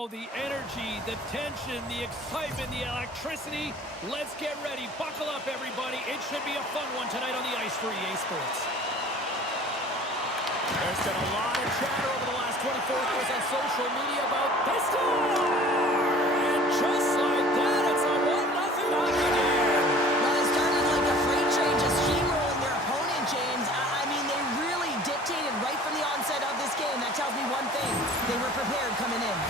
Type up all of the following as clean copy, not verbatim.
Oh, the energy, the tension, the excitement, the electricity. Let's get ready. Buckle up, everybody. It should be a fun one tonight on the ice for EA Sports. There's been a lot of chatter over the last 24 hours on social media about this score! And just like that, it's a 1-0 hockey game. Well, it started like a freight train just steamrolling their opponent, James. I mean, they really dictated right from the onset of this game. That tells me one thing. They were prepared coming in.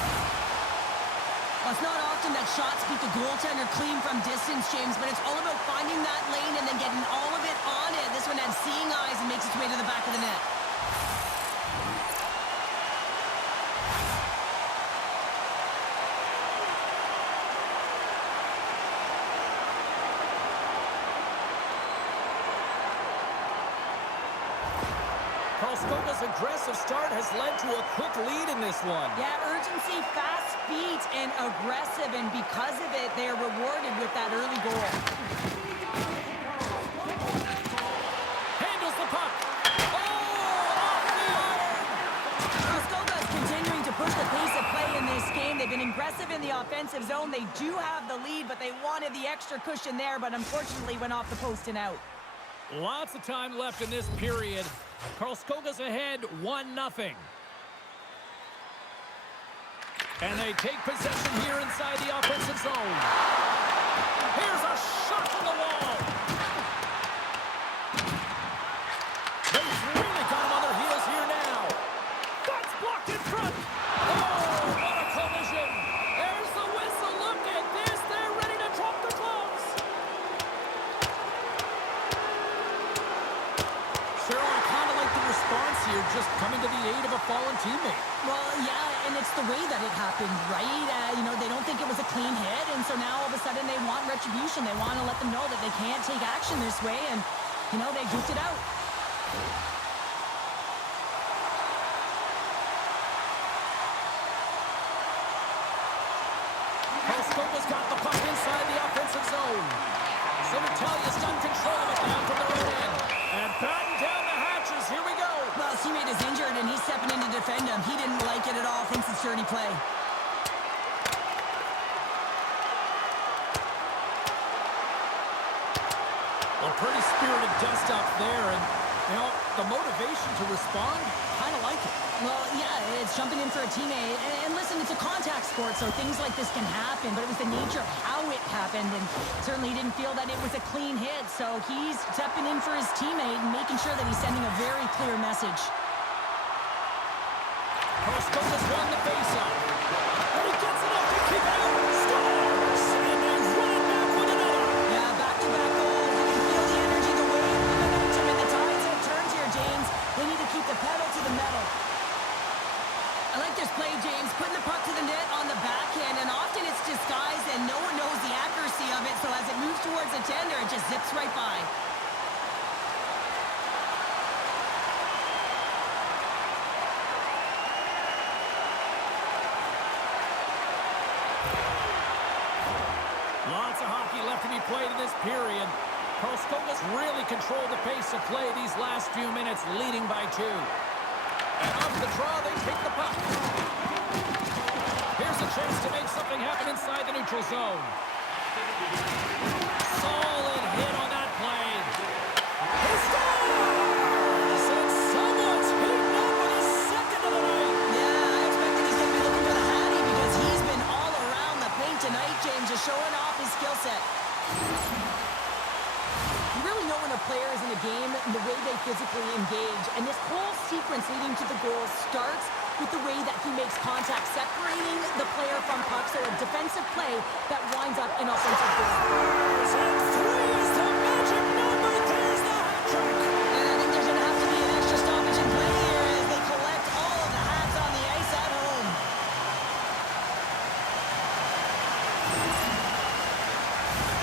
Well, it's not often that shots beat the goaltender clean from distance, James, but it's all about finding that lane and then getting all of it on it. This one had seeing eyes and makes its way to the back of the net. Karlskoga's aggressive start has led to a quick lead in this one. Yeah, urgency, fast feet, and aggressive, and because of it, they're rewarded with that early goal. Handles the puck. Oh, off the iron! Karlskoga is continuing to push the pace of play in this game. They've been aggressive in the offensive zone. They do have the lead, but they wanted the extra cushion there, but unfortunately went off the post and out. Lots of time left in this period. Karlskoga's ahead 1-0. And they take possession here inside the offensive zone. Here's a shot from the wall. They've really got him on their heels here now. That's blocked in front. Oh, what a collision. There's the whistle. Look at this. They're ready to drop the gloves. Cheryl, I kind of like the response here, just coming to the aid of a fallen teammate. Well, yeah, and it's the way that it happened, right? They don't think it was a clean hit, and so now all of a sudden they want retribution. They want to let them know that they can't take action this way, and, they goofed it out. Karlskoga's got the puck inside the offensive zone. So Natalia's got control of it down from their own end. And batten down the hatches. Here we go. Well, his teammate is injured, and he's stepping in to defend him. He didn't like it at all. Thinks it's dirty play. Well, pretty spirited dust-up there, and, the motivation to respond, kind of like it. Well, yeah, it's jumping in for a teammate. And listen, it's a contact sport, so things like this can happen, but it was the nature of how it happened, and certainly he didn't feel that it was a clean hit, so he's stepping in for his teammate and making sure that he's sending a very clear message. Karlskoga's won the face-off. And he gets enough to keep it out. Scores! And they run it back with another. Yeah, back-to-back goals. You can feel the energy, the wave, the momentum, and the tides have turned here, James. They need to keep the pedal to the metal. I like this play, James. Putting the puck to the net on the backhand, and often it's disguised, and no one knows the accuracy of it, so as it moves towards the tender, it just zips right by. Lots of hockey left to be played in this period. Karlskoga's really controlled the pace of play these last few minutes, leading by 2. And off the draw, they take the puck. Here's a chance to make something happen inside the neutral zone. Solid hit on that play. He scores! And someone's heating up with his second of the night. Yeah, I expected he's going to be looking for the Hattie because he's been all around the paint tonight, James, just showing off his skill set. You really know when a player is in a game the way they physically engage, and this whole sequence leading to the goal starts with the way that he makes contact, separating the player from puck, so a defensive play that winds up in offensive goal. And 3 is the magic number. There's the hat trick. And I think there's going to have to be an extra stoppage in play here as they collect all of the hats on the ice at home.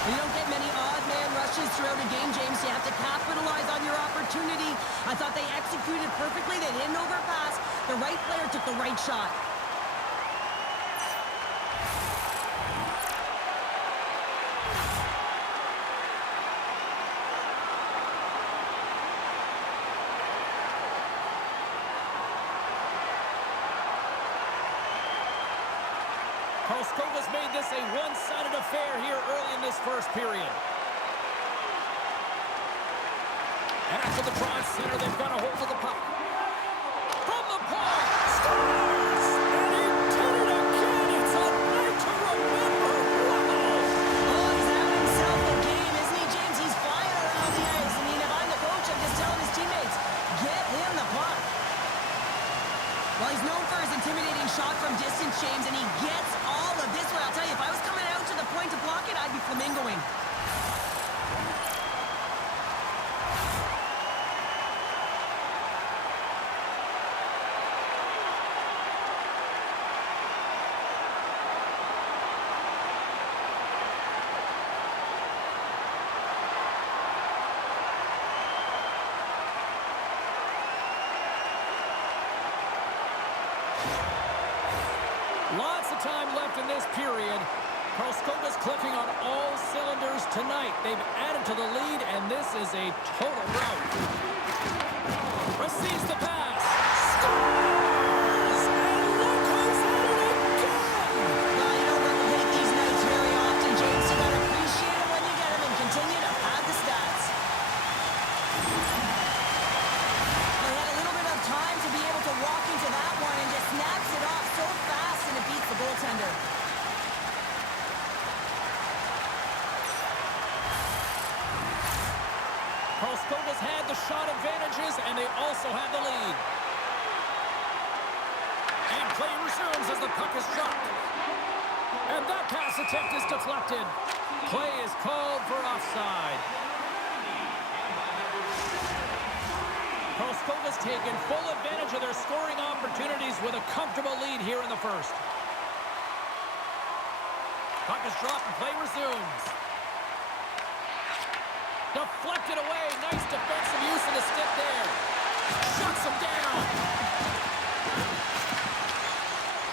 You don't get many odd man rushes throughout a game, James. You have to capitalize on your opportunity. I thought they executed perfectly. They didn't overpass. The right player took the right shot. Karlskoga's made this a one-sided affair here early in this first period. And after the draw center, they've got a hold of the puck. From the point, scores! And he did it again! It's a night to remember! Wow! Oh, he's having himself a game, isn't he, James? He's flying around the ice. I mean, if I'm the coach, I'm just telling his teammates, get him the puck. Well, he's known for his intimidating shot from distance, James, and he gets all of this one. I'll tell you, if I was coming out to the point to block it, I'd be flamingoing. Lots of time left in this period. Karlskoga's clicking on all cylinders tonight. They've added to the lead, and this is a total rout. Receives the pass. Scores! And look who's at it again! Well, you don't replicate these nights very often, James. You gotta appreciate them when you get them and continue to pad the stats. Well, he had a little bit of time to be able to walk into that one and just snaps it off so fast, and it beats the goaltender. Karlskoga's had the shot advantages, and they also have the lead. And play resumes as the puck is dropped. And that pass attempt is deflected. Play is called for offside. Karlskoga's taken full advantage of their scoring opportunities with a comfortable lead here in the first. Puck is dropped and play resumes. Deflected away. Nice defensive use of the stick there. Shuts him down.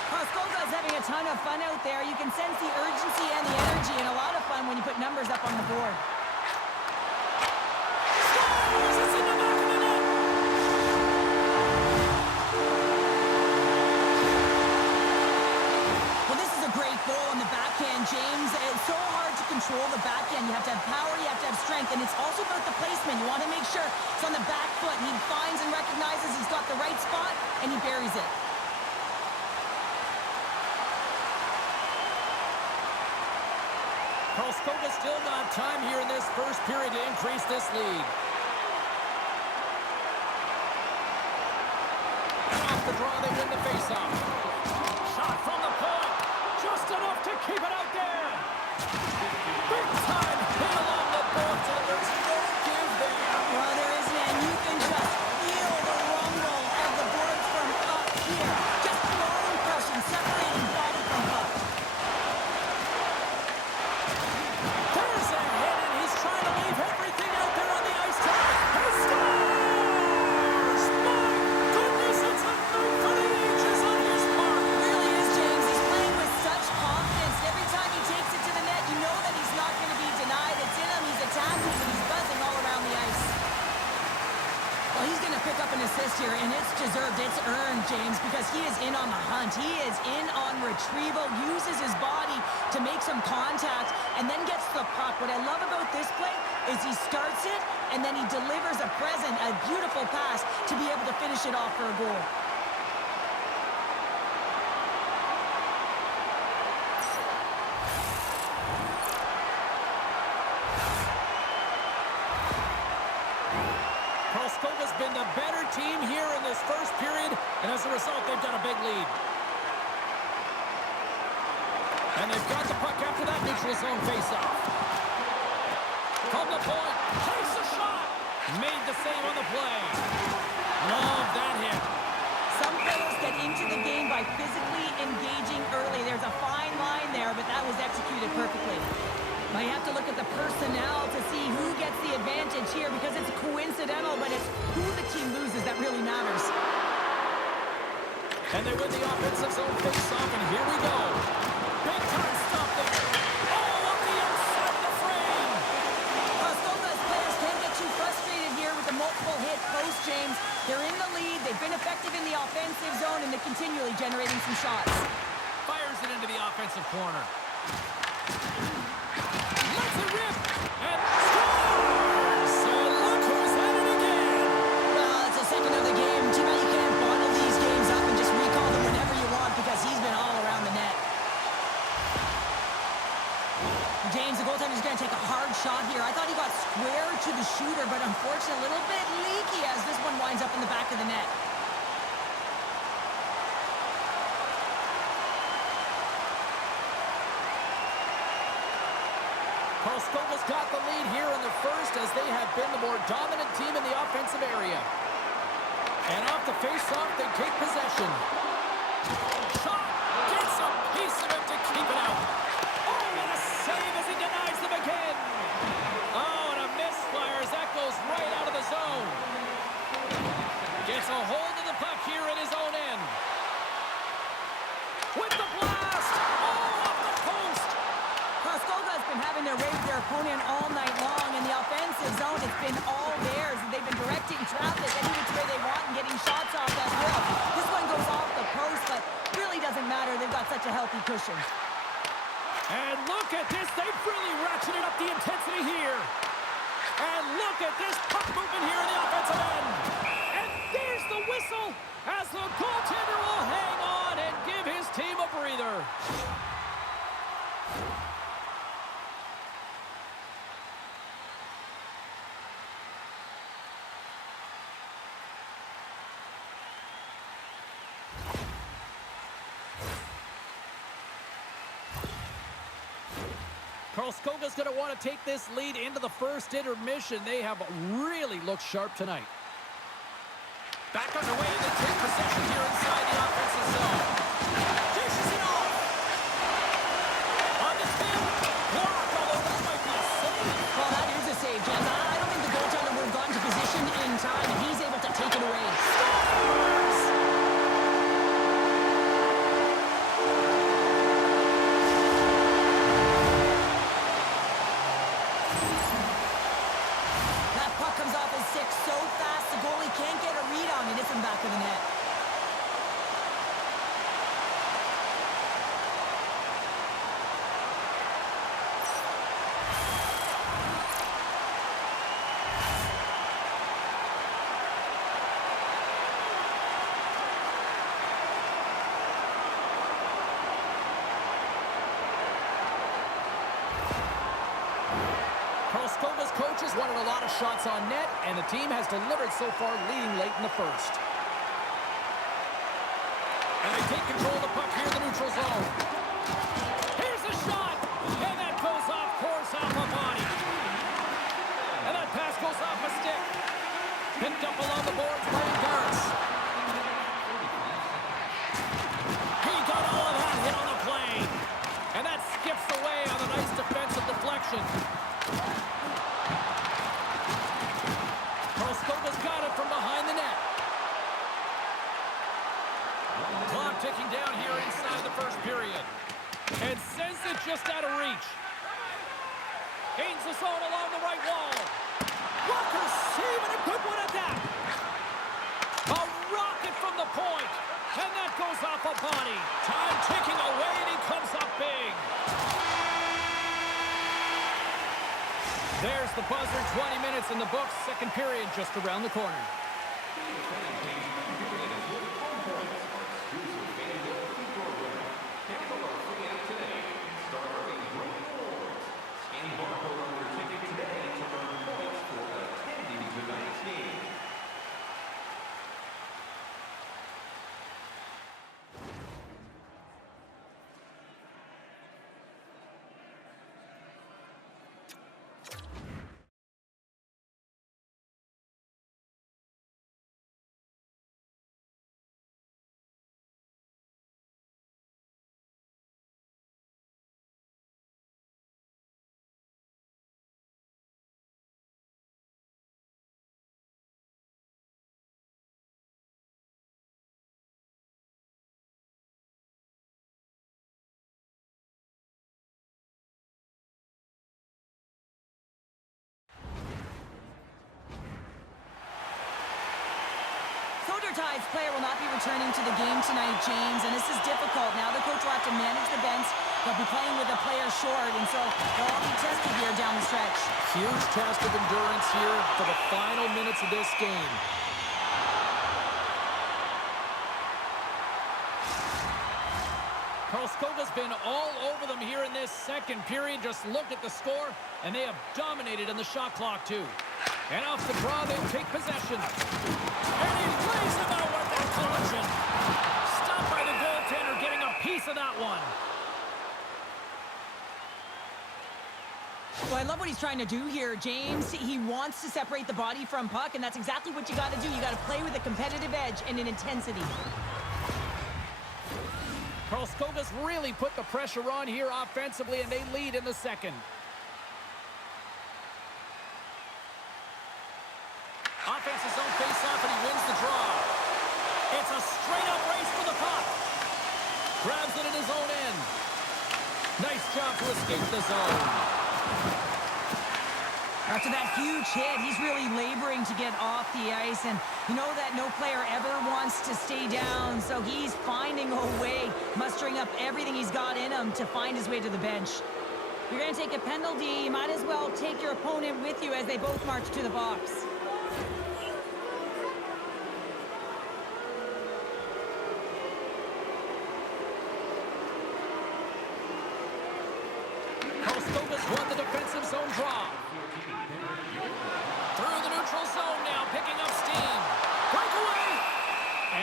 Karlskoga's having a ton of fun out there. You can sense the urgency and the energy, and a lot of fun when you put numbers up on the board. Scores! It's in the back of the net. Well, this is a great goal on the backhand, James. It's so hard to control the backhand. You have to have power, you have to have strength, and it's also about the placement. You want to make sure it's on the back foot, and he finds and recognizes he's got the right spot, and he buries it. Karlskoga still got time here in this first period to increase this lead. And off the draw, they win the faceoff. Shot from the point. Just enough to keep it out there. Big time hit along the boards, and there's no give there. Well, there isn't, and you can just feel the rumble of the boards from up here. Just bone crushing, separating body from puck. There's a hit, and he's trying to leave everything out there on the ice tonight. He scores! My goodness, it's a night for the ages on his mark. It really is, James. He's playing with such confidence. Every time he takes it to the net, you know that he's not going to be denied. It's in him, he's attacking, and he's buzzing all around the ice. Well, he's going to pick up an assist here, and it's deserved. It's earned, James, because he is in on the hunt. He is in on retrieval, uses his body to make some contact, and then gets the puck. What I love about this play is he starts it, and then he delivers a present, a beautiful pass to be able to finish it off for a goal. Karlskoga's been the better team here in this first period, and as a result, they've got a big lead. And they've got the puck after that neutral zone faceoff. From the point, takes a shot. Made the save on the play. Love that hit. Some players get into the game by physically engaging early. There's a fine line there, but that was executed perfectly. Now you have to look at the personnel to see who gets the advantage here, because it's coincidental, but it's who the team loses that really matters. And they win the offensive zone face-off, and here we go. Big time stop there. Oh, up the inside of the frame. Karlskoga's players can't get too frustrated here with the multiple hit post, James. They're in the lead, they've been effective in the offensive zone, and they're continually generating some shots. fires it into the offensive corner. Lets it rip, and scores! And look who's at it again! Well, it's the second of the game. Too bad you can't bottle these games up and just recall them whenever you want because he's been all around the net. James, the goaltender's going to take a hard shot here. I thought he got square to the shooter, but unfortunately a little bit leaky as this one winds up in the back of the net. Karlskoga's got the lead here in the first as they have been the more dominant team in the offensive area. And off the face-off, they take possession. Shot! Gets a piece of it to keep it out. Oh, and a save as he denies them again. Oh, and a misfire as that goes right out of the zone. Gets a hold of the puck here in his own end. With the blast! Oh, off the post! Karlskoga's been having their way with their opponent all night long. In the offensive zone, it's been all theirs. They've been directing traffic any which way they want and getting shots off that will. This one goes off the post, but really doesn't matter. They've got such a healthy cushion. And look at this. They've really ratcheted up the intensity here. And look at this puck movement here in the offensive end. And there's the whistle as the goaltender will hang on and give his team a breather. Karlskoga's going to want to take this lead into the first intermission. They have really looked sharp tonight. Back underway, they take possession here inside the offensive zone. Dishes it off. On the spin. Block, although that might be a save. Well, that is a save, James. I don't think the goaltender would have gone to position in time, and he's able to take it away. Scores! That puck comes off his stick so fast, the goalie can't get a read on it. It's in the back of the net. Karlskoga's coaches wanted a lot of shots on net, and the team has delivered so far, leading late in the first. And they take control of the puck here in the neutral zone. Here's a shot, and that goes off course off a body. And that pass goes off a stick. Picked up along the boards by Garris. He got all of that hit on the play. And that skips away on a nice defensive deflection. Karlskoga's got it from behind the net. Clock ticking down here inside the first period. And sends it just out of reach. Gains the zone along the right wall. Walker saving a good one at that. A rocket from the point. And that goes off a body. Time ticking away, and he comes up big. There's the buzzer, 20 minutes in the books. Second period just around the corner. Tides player will not be returning to the game tonight, James, and this is difficult. Now the coach will have to manage the bench. They'll be playing with a player short, and so they'll all be tested here down the stretch. Huge test of endurance here for the final minutes of this game. Karlskoga's been all over them here in this second period. Just look at the score, and they have dominated in the shot clock, too. And off the draw, they'll take possession. And he plays him out with that collision. Stopped by the goaltender, getting a piece of that one. Well, I love what he's trying to do here, James. He wants to separate the body from puck, and that's exactly what you got to do. You got to play with a competitive edge and an intensity. Karlskoga's really put the pressure on here offensively, and they lead in the second. Offense's own face-off, and he wins the draw. It's a straight-up race for the puck. Grabs it in his own end. Nice job to escape the zone. After that huge hit, he's really laboring to get off the ice, and you know that no player ever wants to stay down, so he's finding a way, mustering up everything he's got in him to find his way to the bench. If you're going to take a penalty, you might as well take your opponent with you as they both march to the box. Karlskoga's won the defensive zone draw. Through the neutral zone now, picking up steam. Breakaway!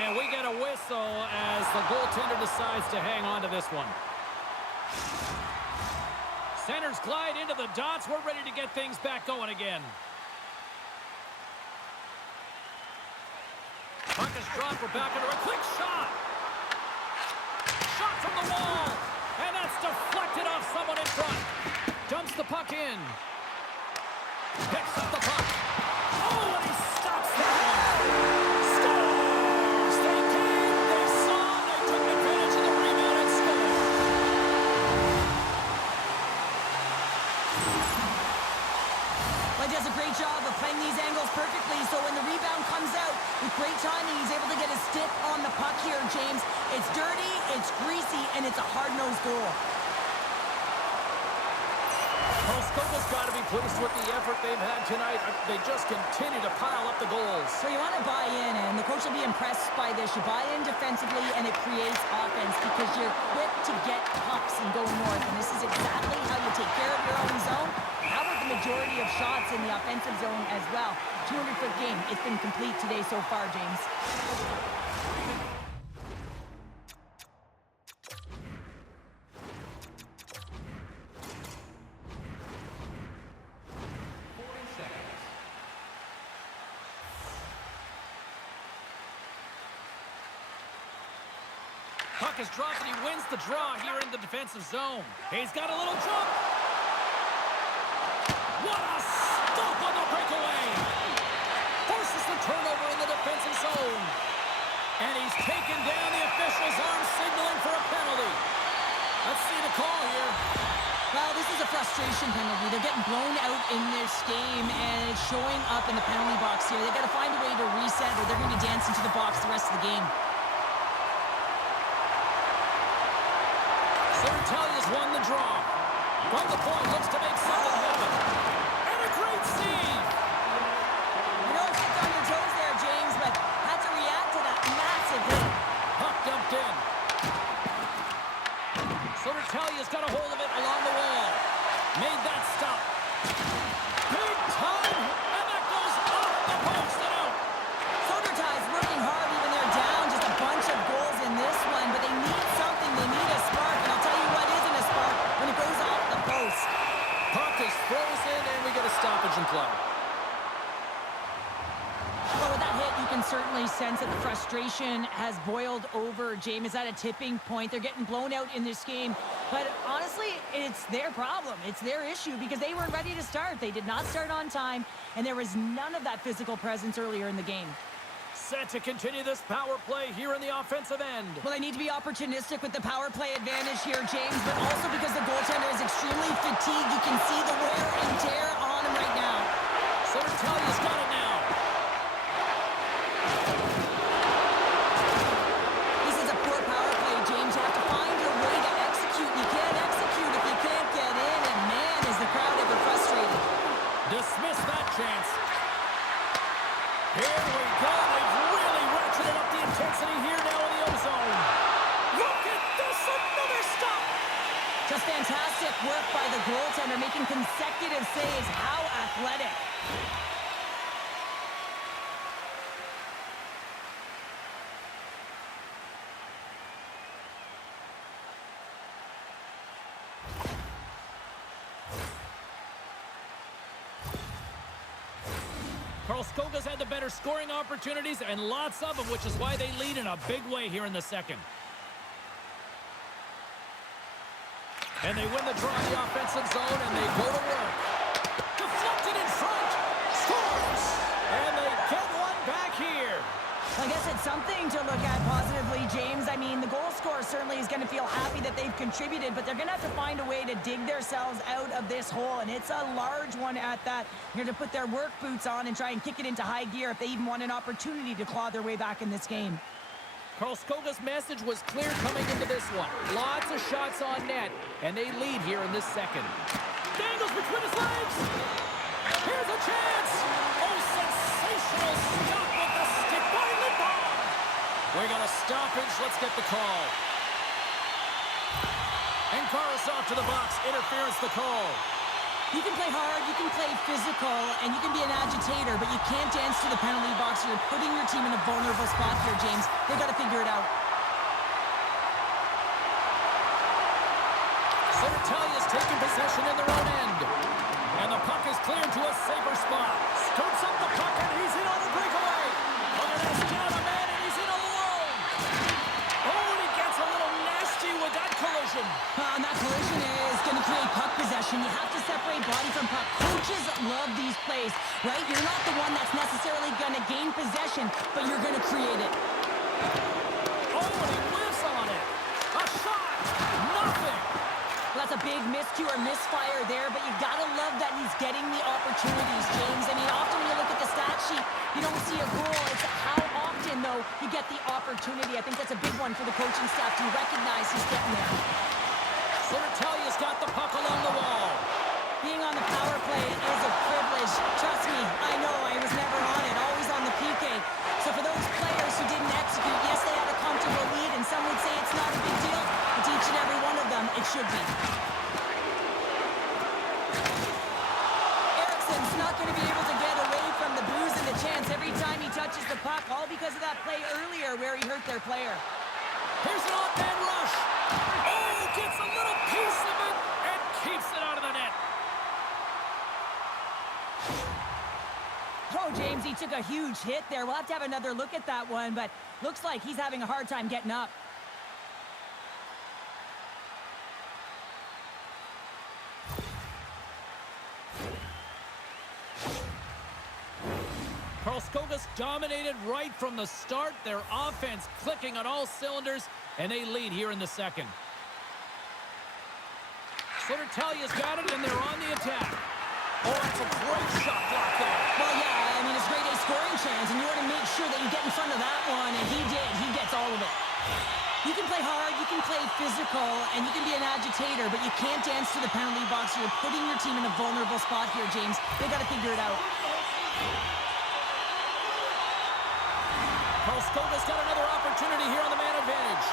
And we get a whistle as the goaltender decides to hang on to this one. Centers glide into the dots. We're ready to get things back going again. Puck is dropped. We're back into a quick shot. Shot from the wall. And that's deflected off someone in front. Dumps the puck in. Picks up the puck. Oh, and he stops that one. Scores! They came, they saw, they took advantage of the rebound and scored. Well, he does a great job of playing these angles perfectly, so when the rebound comes out, with great timing, he's able to get his stick on the puck here, James. It's dirty, it's greasy, and it's a hard-nosed goal. Karlskoga's got to be pleased with the effort they've had tonight. They just continue to pile up the goals. So you want to buy in, and the coach will be impressed by this. You buy in defensively, and it creates offense because you're quick to get pucks and go north. And this is exactly how you take care of your own zone. How about the majority of shots in the offensive zone as well? 200-foot game. It's been complete today so far, James. Puck is dropped and he wins the draw here in the defensive zone. He's got a little jump. What a stop on the breakaway. Forces the turnover in the defensive zone. And he's taken down. The official's arm signaling for a penalty. Let's see the call here. Well, this is a frustration penalty. They're getting blown out in this game, and it's showing up in the penalty box here. They've got to find a way to reset, or they're going to dance into the box the rest of the game. Italia's won the draw. From the point, looks to make something happen. And a great save. You know, it's on your toes there, James, but had to react to that massive hit. Puck dumped in. So Italia's got a hold of it along the wall. Made that stop. Big time. And that goes off the post and out. Sodertai's working hard even they're down. Just a bunch of goals in this one, but they need something. They need a spark, and I'll tell you what isn't a spark when it goes off the post. Puck is frozen, and we get a stoppage in play. Well, with that hit, you can certainly sense that the frustration has boiled over, James. It's at a tipping point. They're getting blown out in this game. But honestly, it's their problem. It's their issue because they weren't ready to start. They did not start on time, and there was none of that physical presence earlier in the game. Set to continue this power play here in the offensive end. Well, they need to be opportunistic with the power play advantage here, James, but also because the goaltender is extremely fatigued. You can see the wear and tear on him right now. So Italia's got it now. was fantastic work by the goaltender, making consecutive saves. How athletic. Karlskoga's had the better scoring opportunities, and lots of them, which is why they lead in a big way here in the second. And they win the draw in the offensive zone, and they go to work. Deflected in front. Scores! And they get one back here. I guess it's something to look at positively, James. I mean, the goal scorer certainly is going to feel happy that they've contributed, but they're going to have to find a way to dig themselves out of this hole, and it's a large one at that. They're going to put their work boots on and try and kick it into high gear if they even want an opportunity to claw their way back in this game. Karlskoga's message was clear coming into this one. Lots of shots on net, and they lead here in this second. Dangles between his legs. Here's a chance. Oh, sensational stop with the stick by Lindholm. We got a stoppage. Let's get the call. And Karasov to the box. Interference the call. You can play hard, you can play physical, and you can be an agitator, but you can't dance to the penalty box. You're putting your team in a vulnerable spot here, James. They got to figure it out. Sodertalia's taking possession in their own end. And the puck is cleared to a safer spot. Scoops up the puck, and he's in on the breakaway. Look down a man, and he's in alone. Oh, and he gets a little nasty with that collision. And that collision is going to create puck possession. You have to separate body from puck. Coaches love these plays, right? You're not the one that's necessarily going to gain possession, but you're going to create it. Oh, and he whiffs on it. A shot. Nothing. Well, that's a big miscue or misfire there, but you got to love that he's getting the opportunities, James. I mean, often when you look at the stat sheet, you don't see a goal. It's how often, though, you get the opportunity. I think that's a big one for the coaching staff to recognize he's getting there. Sodertalia's got the puck along the wall. Being on the power play is a privilege. Trust me, I know I was never on it, always on the PK. So for those players who didn't execute, yes, they had a comfortable lead, and some would say it's not a big deal, but to each and every one of them, it should be. Eriksson's not going to be able to get away from the booze and the chance every time he touches the puck, all because of that play earlier where he hurt their player. Here's an off-man rush. Oh, gets a little piece of it and keeps it out of the net. Oh, James, he took a huge hit there. We'll have to have another look at that one, but looks like he's having a hard time getting up. Karlskoga's dominated right from the start. Their offense clicking on all cylinders, and they lead here in the second. Sodertalia's got it, and they're on the attack. Oh, that's a great shot block there. Well, yeah, I mean, it's grade A scoring chance, and you want to make sure that you get in front of that one, and he did. He gets all of it. You can play hard, you can play physical, and you can be an agitator, but you can't dance to the penalty box. You're putting your team in a vulnerable spot here, James. They got to figure it out. Karlskoga's got another opportunity here on the man advantage.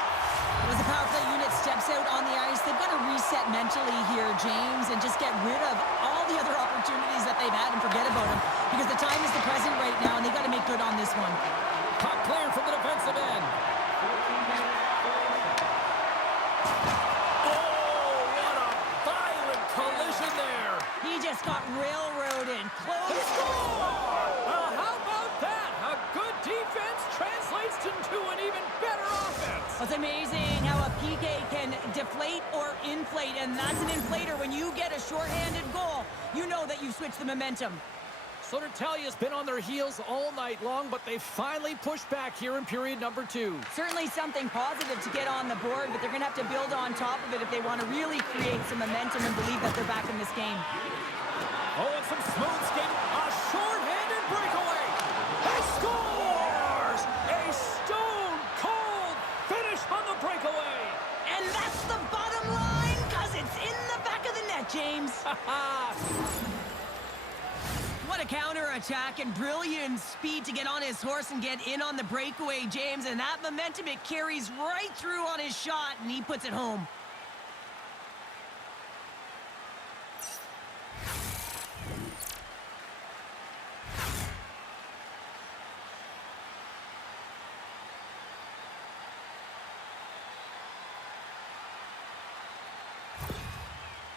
As the power play unit steps out on the ice, they've got to reset mentally here, James, and just get rid of all the other opportunities that they've had and forget about them, because the time is the present right now, and they've got to make good on this one. Puck cleared from the defensive end. Oh, what a violent collision there. He just got railroaded. Close. Well, how about that? A good defense translates into an even better offense. It's amazing how a PK can deflate or inflate, and that's an inflator. When you get a shorthanded goal, you know that you've switched the momentum. Sodertalia's been on their heels all night long, but they finally pushed back here in period number 2. Certainly something positive to get on the board, but they're going to have to build on top of it if they want to really create some momentum and believe that they're back in this game. Oh, and some smooth skating. A short-handed breakaway. He scores! A stone-cold finish on the breakaway. And that's the bottom line, because it's in the back of the net, James. What a counter-attack and brilliant speed to get on his horse and get in on the breakaway, James. And that momentum, it carries right through on his shot, and he puts it home.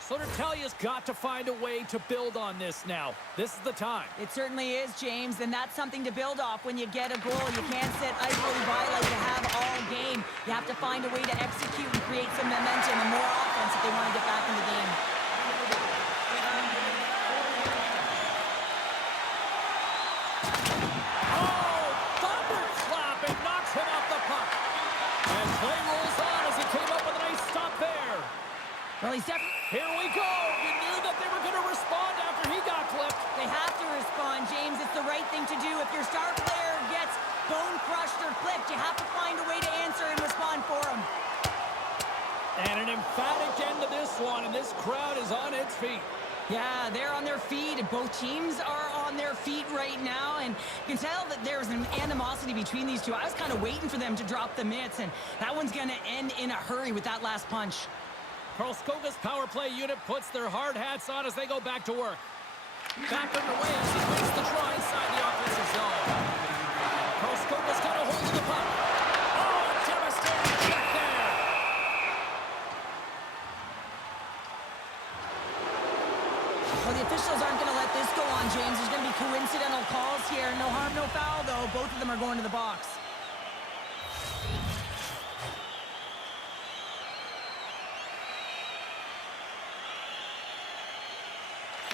Sodertalia's got to find a way to build on this now. This is the time. It certainly is, James, and that's something to build off when you get a goal. You can't sit idly by like you have all game. You have to find a way to execute and create some momentum and more offense if they want to get back in the game. Oh, thunderclap! It knocks him off the puck. And play rolls on as he came up with a nice stop there. Well, he's definitely... Here we go. You knew that they were going to respond after he got clipped. They have to respond, James. It's the right thing to do. If your star player gets bone crushed or clipped, you have to find a way to answer and respond for him. And an emphatic end to this one, and this crowd is on its feet. Yeah, they're on their feet, and both teams are on their feet right now, and you can tell that there's an animosity between these two. I was kind of waiting for them to drop the mitts, and that one's going to end in a hurry with that last punch. Karlskoga's power play unit puts their hard hats on as they go back to work. Back underway as he makes the draw inside the offensive zone. Karlskoga's got a hold of the puck. Oh, a devastating check there. Well, the officials aren't going to let this go on, James. There's going to be coincidental calls here. No harm, no foul, though. Both of them are going to the box.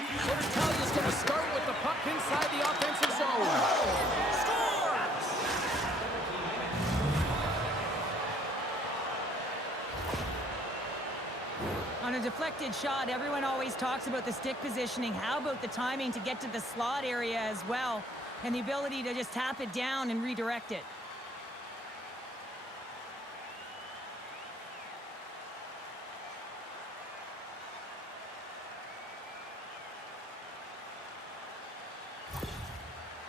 Sodertalia's going to start with the puck inside the offensive zone. Scores! On a deflected shot, everyone always talks about the stick positioning. How about the timing to get to the slot area as well? And the ability to just tap it down and redirect it.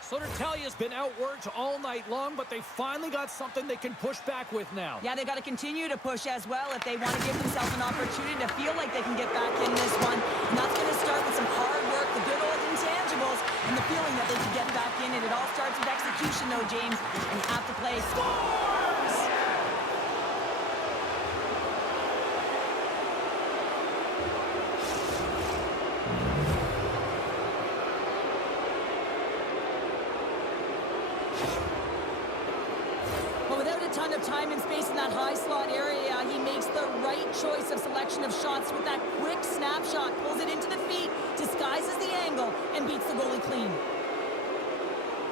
Sodertalia's been outworked all night long, but they finally got something they can push back with now. Yeah, they got to continue to push as well if they want to give themselves an opportunity to feel like they can get back in this one. And that's going to start with some hard work, the good old intangibles, and the feeling that they can get back in it. It all starts with execution, though, James. And you have to play. Scores! Without a ton of time and space in that high slot area, he makes the right choice of selection of shots with that quick snapshot, pulls it into the feet, disguises the angle, and beats the goalie clean.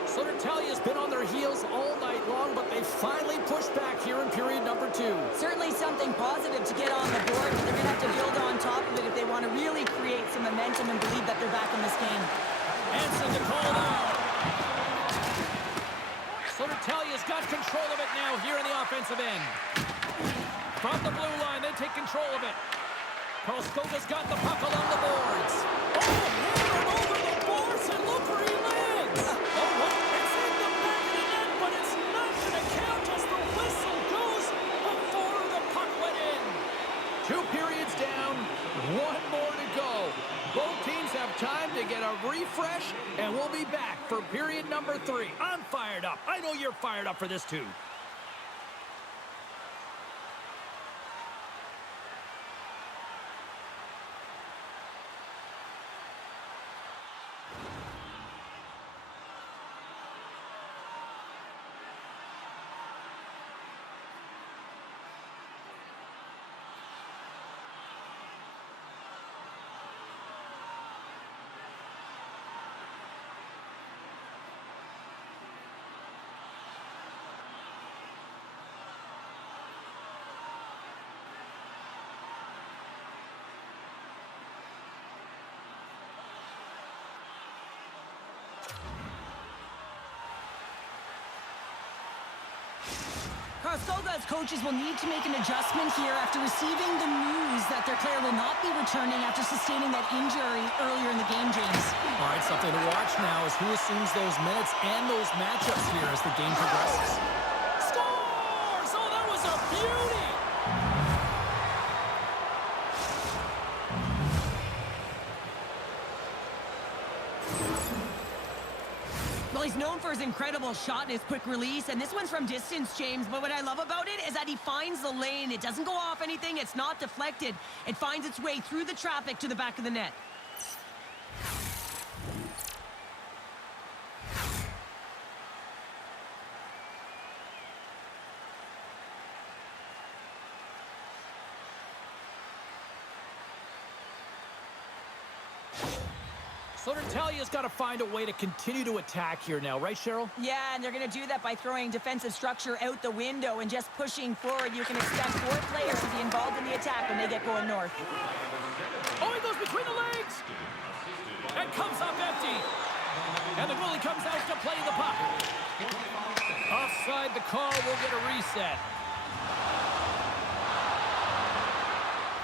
Sodertalia's been on their heels all night long, but they finally pushed back here in period number 2. Certainly something positive to get on the board, but they're going to have to build on top of it if they want to really create some momentum and believe that they're back in this game. Hanson to call it out. Sodertalia's got control of it now here in the offensive end. From the blue line, they take control of it. Karlskoga's got the puck along the boards. Oh, hammered over the boards, and look where he lands. Oh, what? It's in the back of the net, but it's not going to count as the whistle goes before the puck went in. 2 periods down, 1 more to go. Both teams have time to get a refresh, and we'll be back for period number 3. I'm fired up. I know you're fired up for this too. Karlskoga's coaches will need to make an adjustment here after receiving the news that their player will not be returning after sustaining that injury earlier in the game, James. All right, something to watch now is who assumes those minutes and those matchups here as the game progresses. Scores! Oh, that was a beauty! Well, he's known for his incredible shot and his quick release, and this one's from distance, James. But what I love about it is that that. He finds the lane. It doesn't go off anything. It's not deflected. It finds its way through the traffic to the back of the net. Southern Italia's got to find a way to continue to attack here now, right, Cheryl? Yeah, and they're going to do that by throwing defensive structure out the window and just pushing forward. You can expect 4 players to be involved in the attack when they get going north. Oh, he goes between the legs! And comes up empty. And the goalie comes out to play the puck. Offside the call, will get a reset.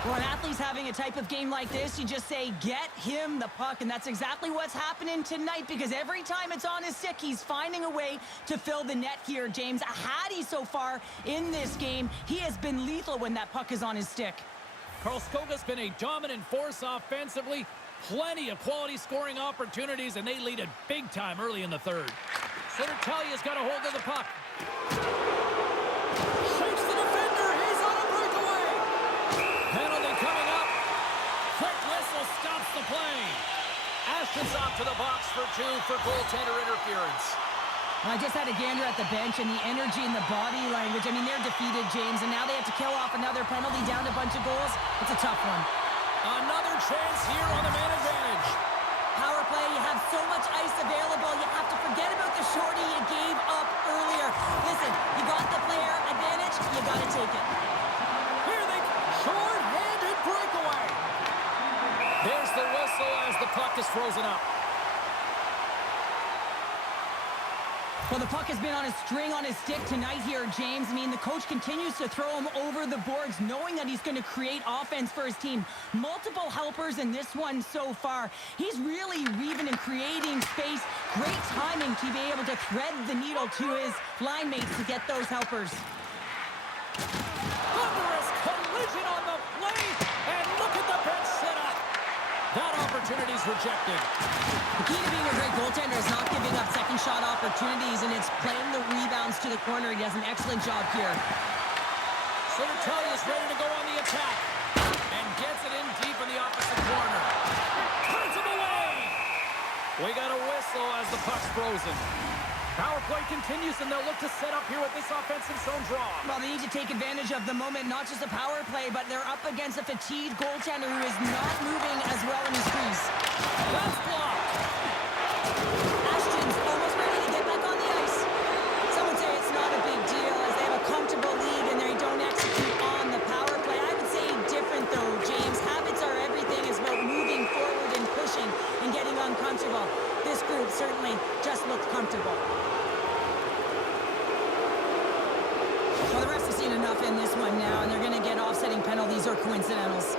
Well, an athlete's having a type of game like this, you just say, get him the puck, and that's exactly what's happening tonight, because every time it's on his stick, he's finding a way to fill the net here, James. A Hattie so far in this game. He has been lethal when that puck is on his stick. Karlskoga's been a dominant force offensively. Plenty of quality scoring opportunities, and they lead it big time early in the third. Southern Italia's got a hold of the puck. Shakes the defender. He's on a breakaway. Penalty coming up. Quick whistle stops the play. Ashton's off to the box for 2 for goaltender interference. I just had a gander at the bench, and the energy and the body language. I mean, they're defeated, James, and now they have to kill off another penalty, down a bunch of goals. It's a tough one. Another chance here on the man advantage. Power play, you have so much ice available, you have to forget about the shorty you gave up earlier. Listen, you got the player advantage, you got to take it. Here they short-handed breakaway. There's the whistle as the puck is frozen up. Well, the puck has been on a string on his stick tonight here, James. I mean, the coach continues to throw him over the boards, knowing that he's going to create offense for his team. Multiple helpers in this one so far. He's really weaving and creating space. Great timing to be able to thread the needle to his line mates to get those helpers. Thunderous collision on the play, and look at the bench setup. That opportunity's rejected. The key to being a great goaltender is not giving up second shot opportunities, and it's playing the rebounds to the corner. He does an excellent job here. Southern Italia's ready to go on the attack and gets it in deep in the opposite corner. Turns him away. We got a whistle as the puck's frozen. Power play continues, and they'll look to set up here with this offensive zone draw. Well, they need to take advantage of the moment, not just a power play, but they're up against a fatigued goaltender who is not moving as well in his crease. That's blocked. Ashton's almost ready to get back on the ice. Some would say it's not a big deal as they have a comfortable lead and they don't execute on the power play. I would say different, though, James. Habits are everything. It's about moving forward and pushing and getting uncomfortable. This group certainly just looked comfortable. Well, the refs have seen enough in this one now, and they're going to get offsetting penalties or coincidentals.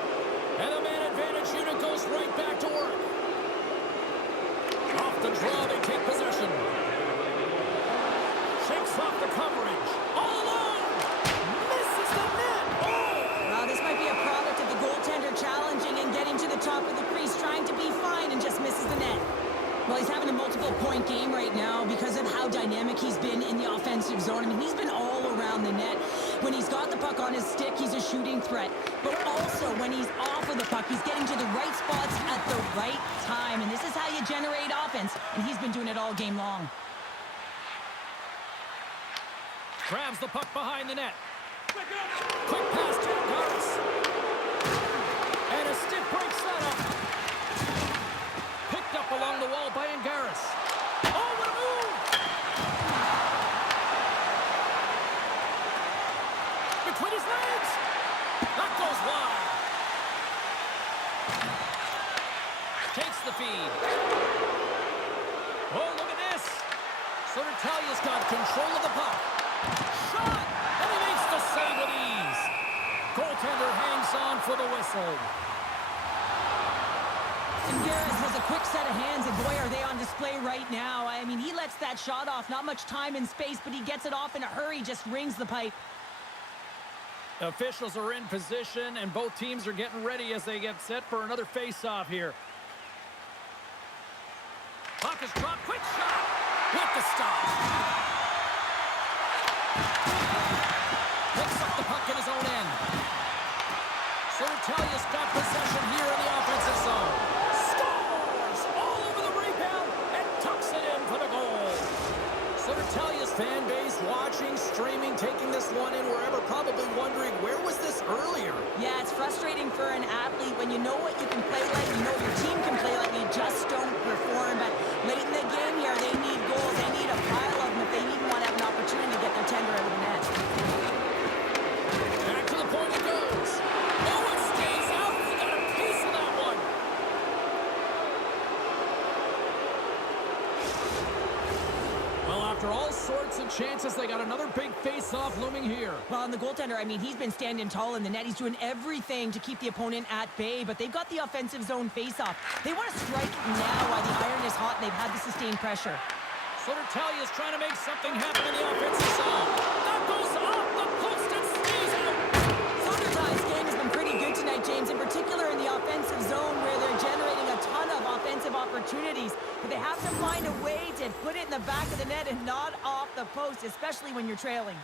And the man advantage unit goes right back to work. Off the draw, they take possession. Shakes off the coverage. All alone. Misses the net. Oh! This might be a product of the goaltender challenging and getting to the top of the crease, trying to be fine, and just misses the net. Well, he's having a multiple-point game right now because of how dynamic he's been in the offensive zone. I mean, he's been all around the net. When he's got the puck on his stick, he's a shooting threat. But also, when he's off of the puck, he's getting to the right spots at the right time. And this is how you generate offense, and he's been doing it all game long. Grabs the puck behind the net. Quick pass to Garris. And a stiff break setup. Picked up along the wall by Angaris. Oh, what a move! Between his legs. That goes wide. Takes the feed. Oh, look at this. Southern Italia's got control of the puck. Shot! And he makes the save with ease. Goaltender hangs on for the whistle. And Garris has a quick set of hands, and boy, are they on display right now. I mean, he lets that shot off. Not much time and space, but he gets it off in a hurry, just rings the pipe. Officials are in position, and both teams are getting ready as they get set for another face-off here. Puck is dropped. Quick shot with the stop. Picks up the puck in his own end. Soterlius got possession here in the offensive zone. Scores! All over the rebound and tucks it in for the goal. Soterlius fan base watching, streaming, taking this one in wherever, probably wondering, where was this earlier? Yeah, it's frustrating for an athlete when you know what you can play like, you know your team can play like, you just don't perform. But late in the game here, they need goals. They need a pile of them if they even want to have an opportunity to get their tender out of the net. Back to the point it goes. Oh, it stays out. He got a piece of that one. Well, after all sorts of chances, they got another big face-off looming here. Well, and the goaltender, I mean, he's been standing tall in the net. He's doing everything to keep the opponent at bay, but they've got the offensive zone face-off. They want to strike now while the iron is hot, and they've had the sustained pressure. Soterlius trying to make something happen in the offensive zone. That goes off the post and stays out. Soterlius' game has been pretty good tonight, James, in particular in the offensive zone where they're generating a ton of offensive opportunities. But they have to find a way to put it in the back of the net and not off the post, especially when you're trailing.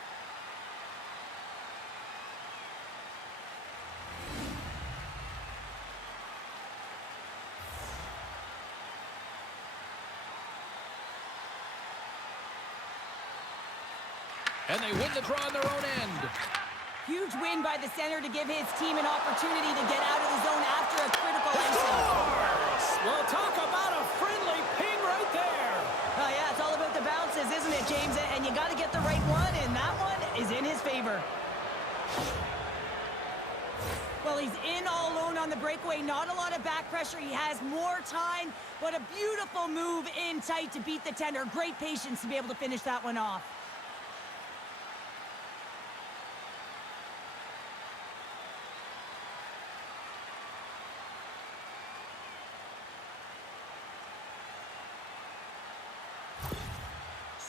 And they win the draw on their own end. Huge win by the center to give his team an opportunity to get out of the zone after a critical icing. Scores! Well, talk about a friendly ping right there. Oh, yeah, it's all about the bounces, isn't it, James? And you got to get the right one, and that one is in his favor. Well, he's in all alone on the breakaway. Not a lot of back pressure. He has more time, but a beautiful move in tight to beat the tender. Great patience to be able to finish that one off.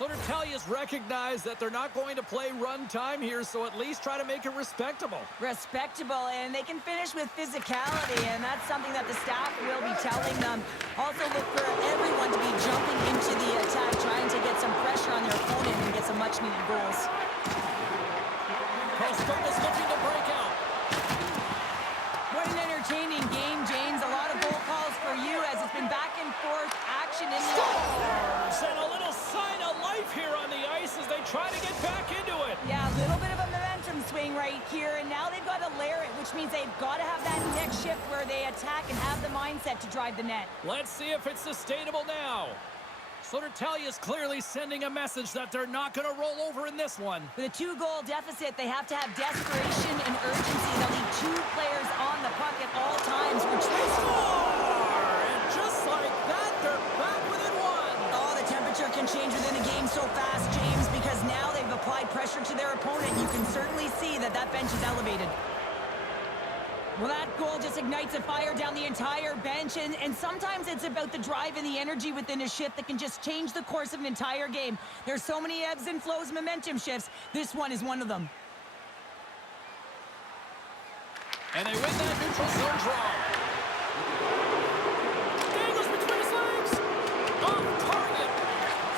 Soterlius recognized that they're not going to play run time here, so at least try to make it respectable. Respectable, and they can finish with physicality, and that's something that the staff will be telling them. Also look for everyone to be jumping into the attack, trying to get some pressure on their opponent and get some much-needed goals. Karlskoga's looking to break out. What an entertaining game, James. A lot of goal calls for you as it's been back and forth action in the Scores! And a little sign of life here on the ice as they try to get back into it. Yeah, a little bit of a momentum swing right here, and now they've got to layer it, which means they've got to have that next shift where they attack and have the mindset to drive the net. Let's see if it's sustainable now. Soterlius clearly sending a message that they're not going to roll over in this one. With a 2-goal deficit, they have to have desperation and urgency. They'll need 2 players on the puck at all times, which they score! And just like that, they're back within 1. Oh, the temperature can change within a game so fast, James, because now they've applied pressure to their opponent. You can certainly see that that bench is elevated. Well, that goal just ignites a fire down the entire bench, and sometimes it's about the drive and the energy within a shift that can just change the course of an entire game. There's so many ebbs and flows, momentum shifts. This one is one of them. And they win that neutral zone draw. Dangles between his legs. Off target.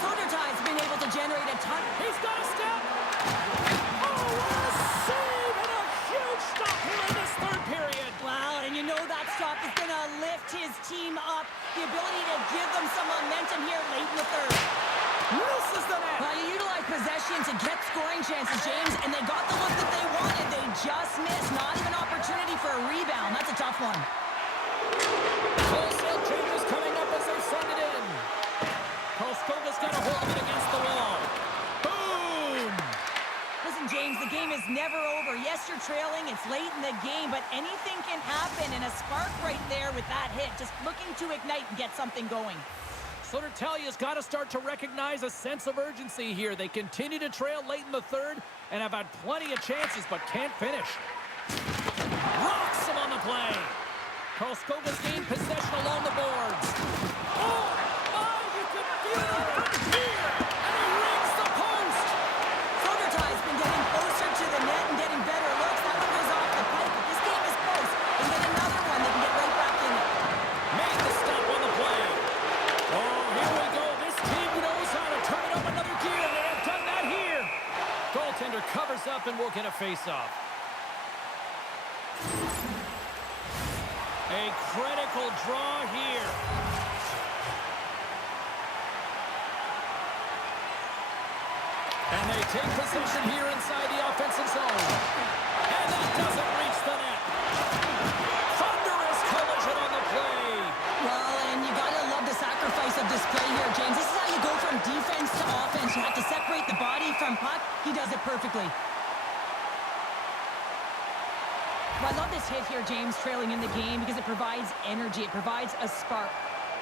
Soterlius been able to generate a ton. He's got a step. Oh, what a save and a huge stop here in this third period. Wow, and you know that stop is going to lift his team up. The ability to give them some momentum here late in the third. Misses the net. Well, you utilize possession to get scoring chances, James, and they got the look that they wanted. They just missed. Not even opportunity for a rebound. That's a tough one. Wholesale changes coming up as they send it in. Karlskoga's got a hold of it against the wall. Boom! Listen, James, the game is never over. Yes, you're trailing. It's late in the game, but anything can happen, and a spark right there with that hit. Just looking to ignite and get something going. Soterlius got to start to recognize a sense of urgency here. They continue to trail late in the third and have had plenty of chances, but can't finish. Rocks him on the play. Karlskoga's gained possession along the boards. Oh, you could feel it from here, and he rings the post. Soterlius been getting closer to the net and getting better looks. That one goes off the pipe, but this game is close. And get another one, they can get right back in it. Made the stop on the play. Oh, here we go. This team knows how to turn it up another gear. They have done that here. Goaltender covers up and will get a face faceoff. A critical draw here. And they take possession here inside the offensive zone. And that doesn't reach the net. Thunderous collision on the play. Well, and you got to love the sacrifice of this play here, James. This is how you go from defense to offense. You have to separate the body from puck. He does it perfectly. Well, I love this hit here, James, trailing in the game because it provides energy. It provides a spark.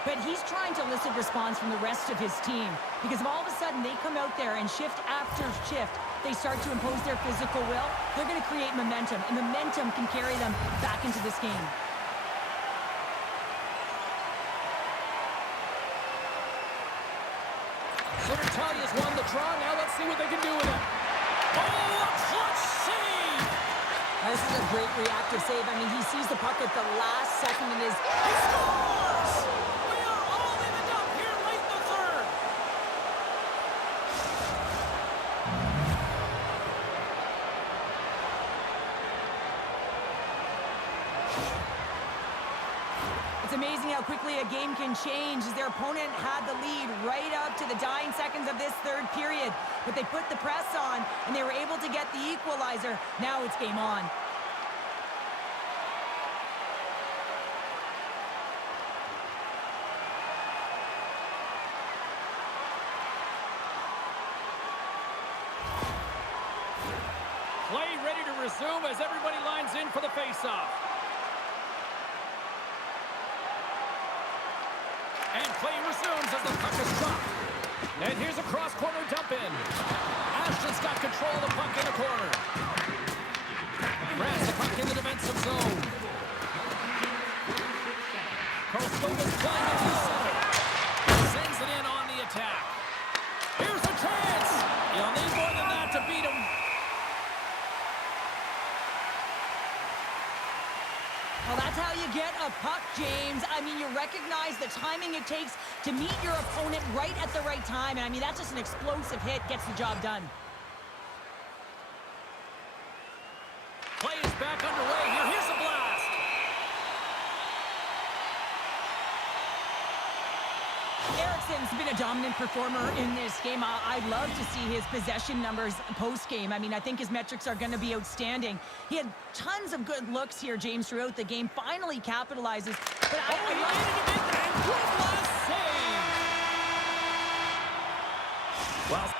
But he's trying to elicit response from the rest of his team because if all of a sudden they come out there and shift after shift, they start to impose their physical will, they're going to create momentum, and momentum can carry them back into this game. Italia's won the draw. Now let's see what they can do with it. Oh, a clutch save! This is a great reactive save. I mean, he sees the puck at the last second and he scores! We are all evened up here late in the third. It's amazing how quickly a game can change as their opponent had the lead right up to the dying seconds of this third period. But they put the press on, and they were able to get the equalizer. Now it's game on. Play ready to resume as everybody lines in for the faceoff. And play resumes as the puck is dropped. And here's a cross-corner dump in. Ashton's got control of the puck in the corner. Grabs the puck in the defensive zone. Karlskoga's playing it to center. Sends it in on the attack. Here's a chance. You'll need more than that to beat him. Well, that's how you get a puck, James. I mean, you recognize the timing it takes to meet your opponent right at the right time. And I mean, that's just an explosive hit, gets the job done. Play is back underway here. Here's a blast. Eriksson's been a dominant performer in this game. I'd love to see his possession numbers post-game. I mean, I think his metrics are going to be outstanding. He had tons of good looks here, James, throughout the game. Finally capitalizes. But He landed a big and one last save. Well,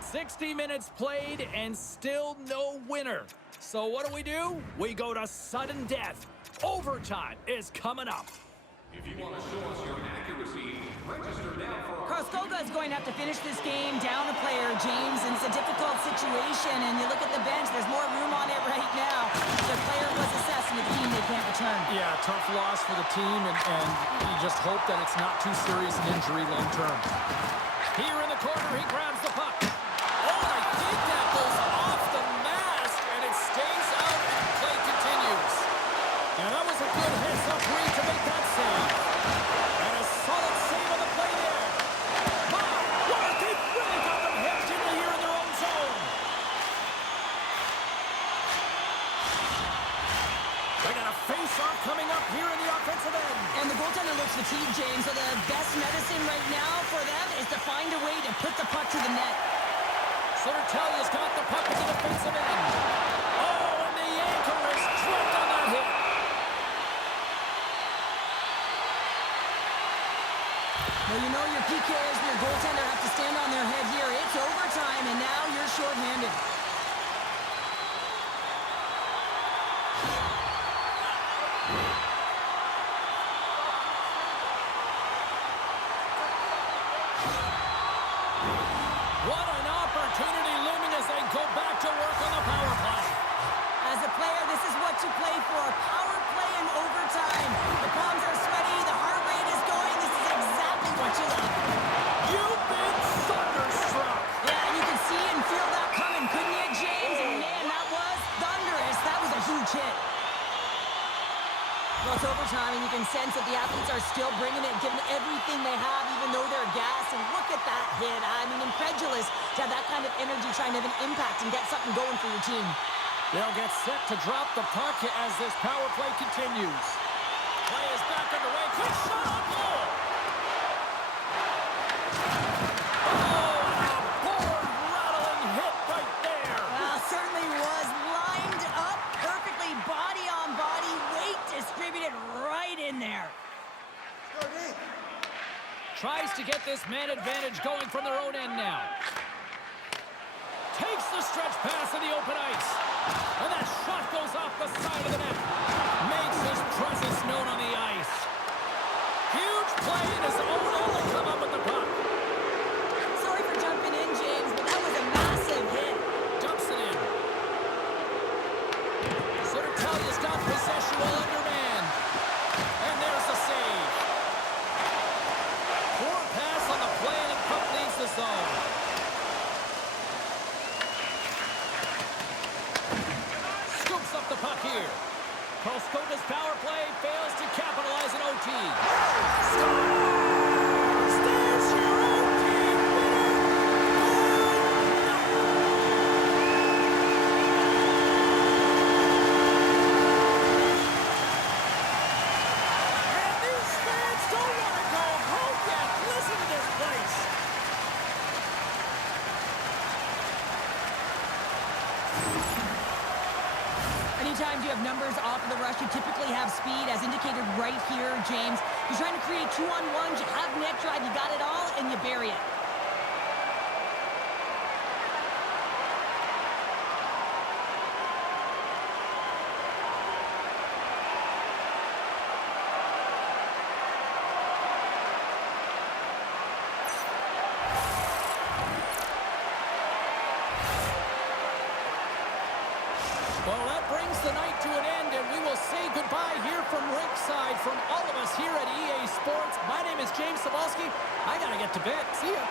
60 minutes played and still no winner. So what do? We go to sudden death. Overtime is coming up. If you want to show us your accuracy, register now for our... Karlskoga is going to have to finish this game down a player, James, and it's a difficult situation. And you look at the bench, there's more room on it right now. The player was assessed in a team they can't return. Yeah, tough loss for the team, and you just hope that it's not too serious an injury long term. Here in the corner, he grabs the puck. Oh, I think that goes off the mask, and it stays out, and play continues. And that was a good heads-up read to make that save. And a solid save on the play there. My word, they've really got them hedged in here in their own zone. They got a face-off coming up here in the offensive end. And the goaltender looks fatigued, James, so the best medicine right now for them is to find a way to put the puck to the net. Italia's got the puck at the defensive end. Oh, and the anchor is dropped on that hit. Well, you know your PKs and your goaltender have to stand on their head here. It's overtime, and now you're shorthanded. What an opportunity looming as they go back to work on the power play. As a player, this is what you play for. Power play in overtime. The palms are sweaty. The heart rate is going. This is exactly what you love. You've been thunderstruck. Yeah, and you can see and feel that coming, couldn't you, James? And man, that was thunderous. That was a huge hit. Well, it's overtime, and you can sense that the athletes are still bringing it, giving everything they have, even though they're gassed. And look at that hit. I mean, incredulous to have that kind of energy trying to have an impact and get something going for your team. They'll get set to drop the puck as this power play continues. Play is back underway. Quick shot on goal. Oh, and a board-rattling hit right there. Well, certainly was lined up perfectly, body on body, weight distributed right in there. Tries to get this man advantage going from their own end now. Takes the stretch pass in the open ice. And that shot goes off the side of the net. Makes his presence known on the ice. Huge play in his own end to come up with the puck. Sorry for jumping in, James, but that was a massive hit. Dumps it in. Södertälje's got possession while undermanned. And there's the save. Poor pass on the play, and the puck leaves the zone. Scoops up the puck here. Karlskoga's power play fails to capitalize in OT. Scores! There's your OT winner! And these fans don't want to go home yet. Listen to this place. Anytime you have numbers off of the rush, you typically have speed, as indicated right here, James. You're trying to create 2-on-1s, you have net drive, you got it all, and you bury it. Well, that brings the night to an end, and we will say goodbye here from Rinkside. From all of us here at EA Sports, my name is James Cybulski. I got to get to bed. See ya.